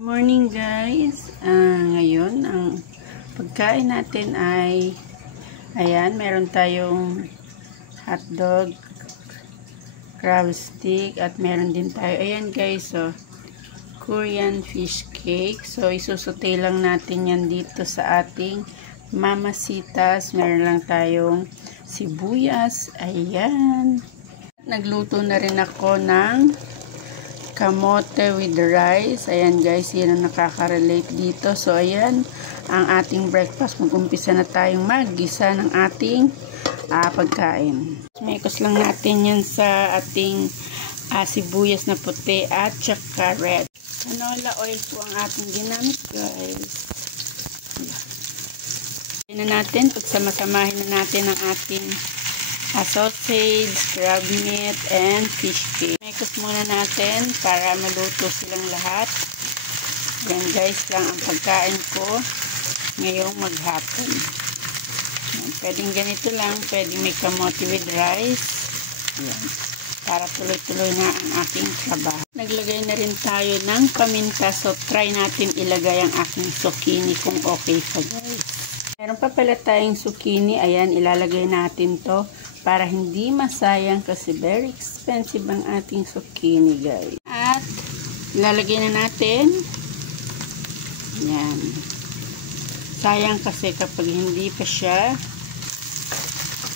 Morning guys, ngayon ang pagkain natin ay ayan, meron tayong hotdog, crab stick at meron din tayo, ayan guys, so Korean fish cake. So isusutay lang natin yan dito sa ating mamasitas. Meron lang tayong sibuyas, ayan. Nagluto na rin ako ng kamote with rice. Ayan guys, yan ang nakaka-relate dito. So ayan, ang ating breakfast. Mag-umpisa na tayong mag-gisa ng ating pagkain. Mekos lang natin yan sa ating sibuyas na puti at saka red. Canola oil po ang ating ginamit guys. Ayan na natin, pagsama-samahin na natin ang ating sausage, crab meat, and fish cake. Mekos muna natin para maluto silang lahat. Yan guys lang ang pagkain ko ngayong maghapon. Yan, pwedeng ganito lang, pwedeng may kamote with rice. Yan, para tuloy-tuloy na ang aking trabaho. Naglagay na rin tayo ng paminta, so try natin ilagay ang aking zucchini kung okay pa guys. Meron pa pala tayong zucchini, ayan, ilalagay natin to para hindi masayang kasi very expensive ang ating zucchini guys. At ilalagay na natin. Yan. Sayang kasi kapag hindi pa siya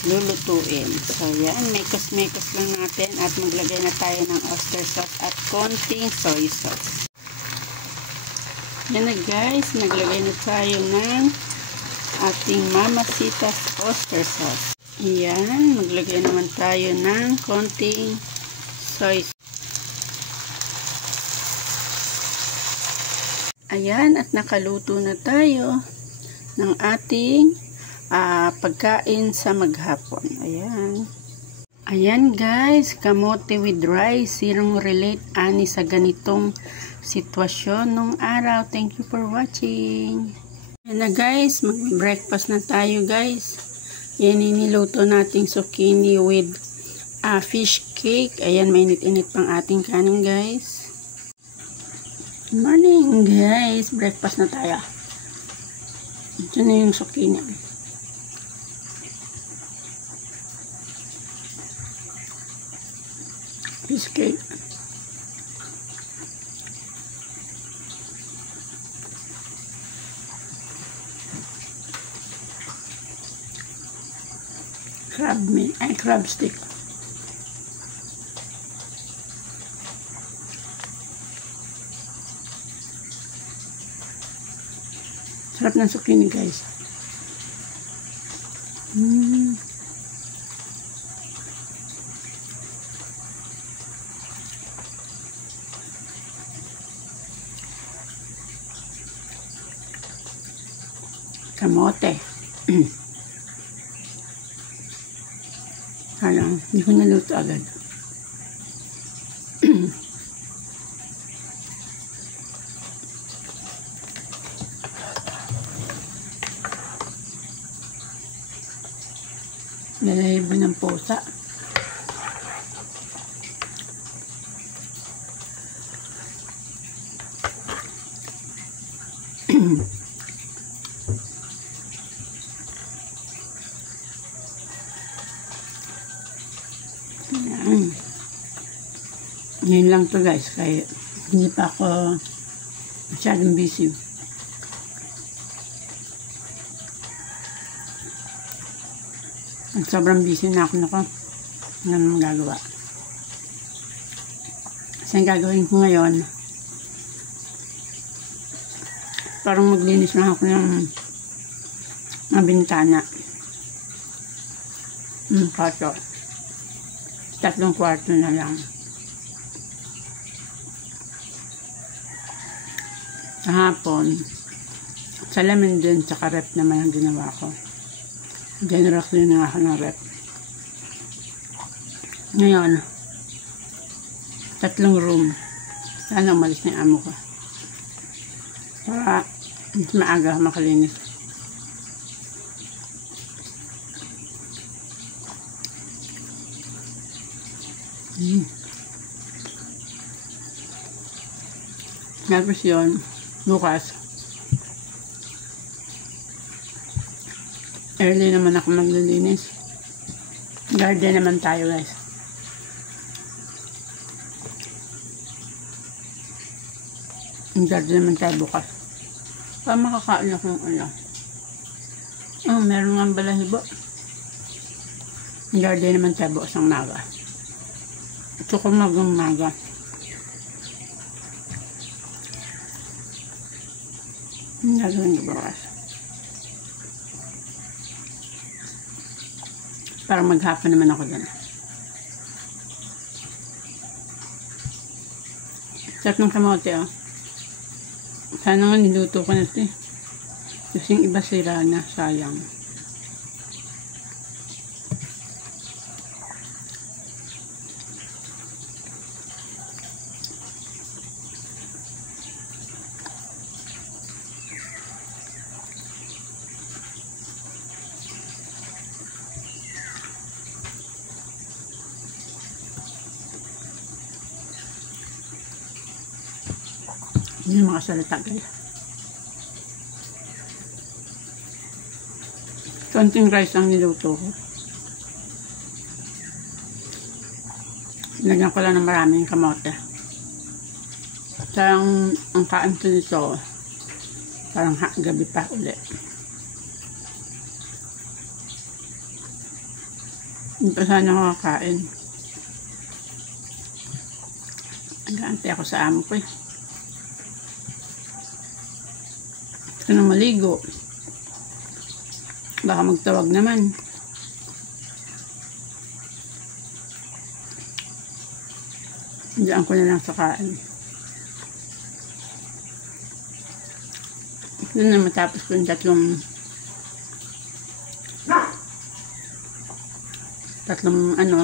lulutuin. So yan, mekos-mekos lang natin at maglagay na tayo ng oyster sauce at konting soy sauce. Yan na guys, naglagay na tayo ng ating mamasitas oyster sauce. Ayan, maglagay naman tayo ng konting soy sauce. Ayan, at nakaluto na tayo ng ating pagkain sa maghapon. Ayan. Ayan guys, kamote with rice. Sirong relate ani sa ganitong sitwasyon nung araw. Thank you for watching. Ayan na guys, mag-breakfast na tayo guys. Yan, iniluto nating zucchini with fish cake. Ayan, mainit-init pang ating kanin guys. Good morning guys, breakfast na tayo. Ito na yung zucchini. Fish cake. Crab meat, crab stick. Sarap ng zucchini guys. Kamote. Alam, hindi ko naluto agad. Lalahibo ng pusa. Yun lang to guys, kaya hindi pa ako masyadong busy. Sobrang busy na ako nako. Ano naman gagawa. Kasi ang gagawin ko ngayon, parang maglinis na ako ng mga bintana. Kwarto. 3 kwarto na lang. Kahapon, salamin din sa rep naman ang ginawa ko. Generous din na ako ng rep. Ngayon, 3 room. Sana umalis na amo ko. Para maaga makalinis. Tapos yun, Bukas, early naman ako maglilinis. Garden naman tayo, guys. Garden naman tayo bukas. Pa makakain akong ano. Meron nga balahibo. Garden naman tayo bukas ng maga. Ito ko maga. Gagawin ko bukas. Para maghapon naman ako dyan. Sarap ng kamote, oh. Sana nga niluto ko na ito, eh. Kasi yung iba sira na, sayang. Yun yung mga salita, guys. Konting rice ang niluto ko. Lagyan ko lang ng maraming kamote. Parang ang kain ko nito, parang gabi pa ulit. Hindi pa sana ako kakain. Nag-aantay ako sa amo ko, eh. Ito na maligo. Baka magtawag naman. Diyan ko na lang sa kain. Ito na matapos ko yung tatlong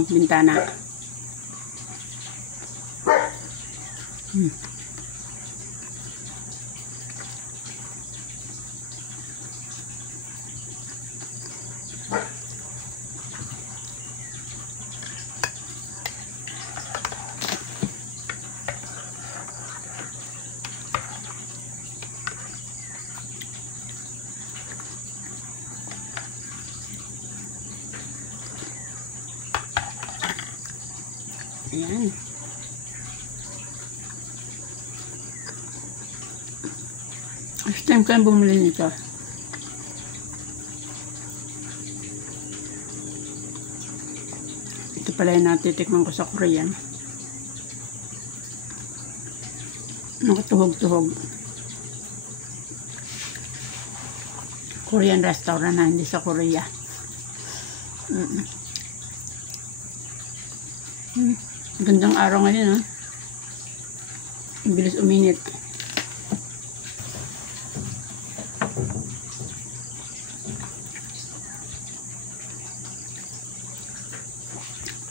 bintana. Ayan. First time ko bumili nito. Ito pala yung natitikman ko sa Korean. Nakatuhog-tuhog. Korean restaurant na, hindi sa Korea. Gandang araw ngayon, ha? Bilis uminit.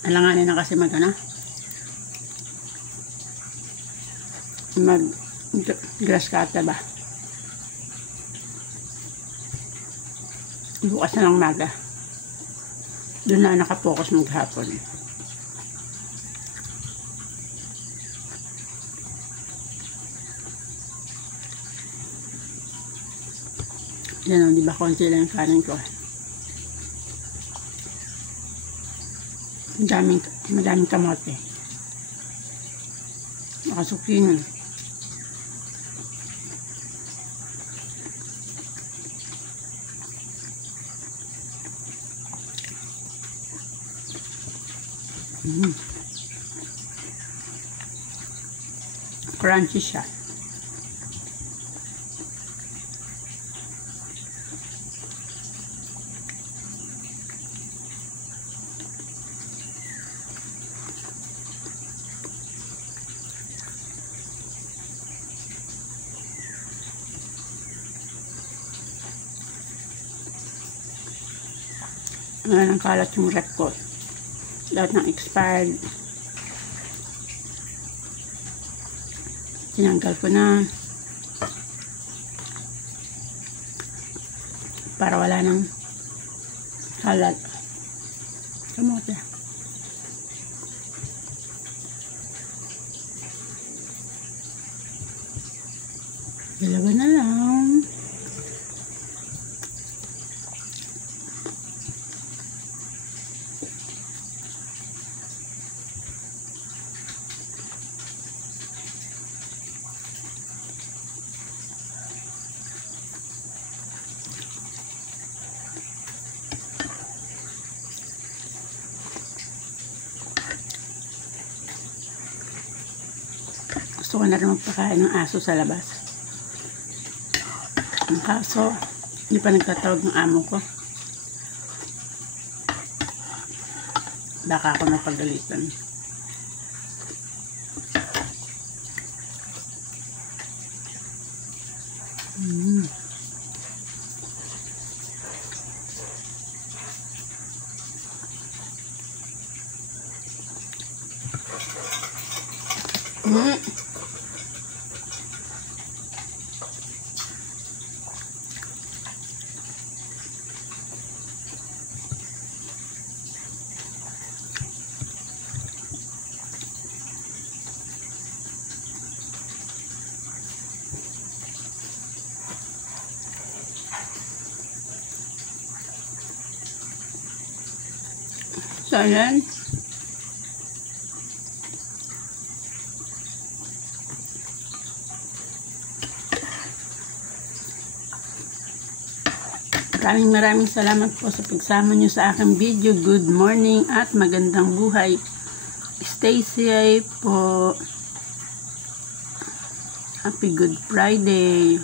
Alanganin na kasi mag grass cutter ba? Bukas na lang maga. Doon na nakapokus maghapon. Yan o, di ba konti lang yung kanin ko. Madaming kamote. Nakasuking. Crunchy siya. Ngayon ang kalat yung rep ko. Lahat ng expired. Tinanggal ko na. Para wala nang kalat. Kamote. Dalawa na lang. Gusto ko na rin magpakain ng aso sa labas. Ang kaso, hindi pa nagtatawag ng amo ko. Baka ako napagalitan. So, ayan. Maraming salamat po sa pagsama nyo sa aking video. Good morning at magandang buhay. Stay safe po. Happy Good Friday.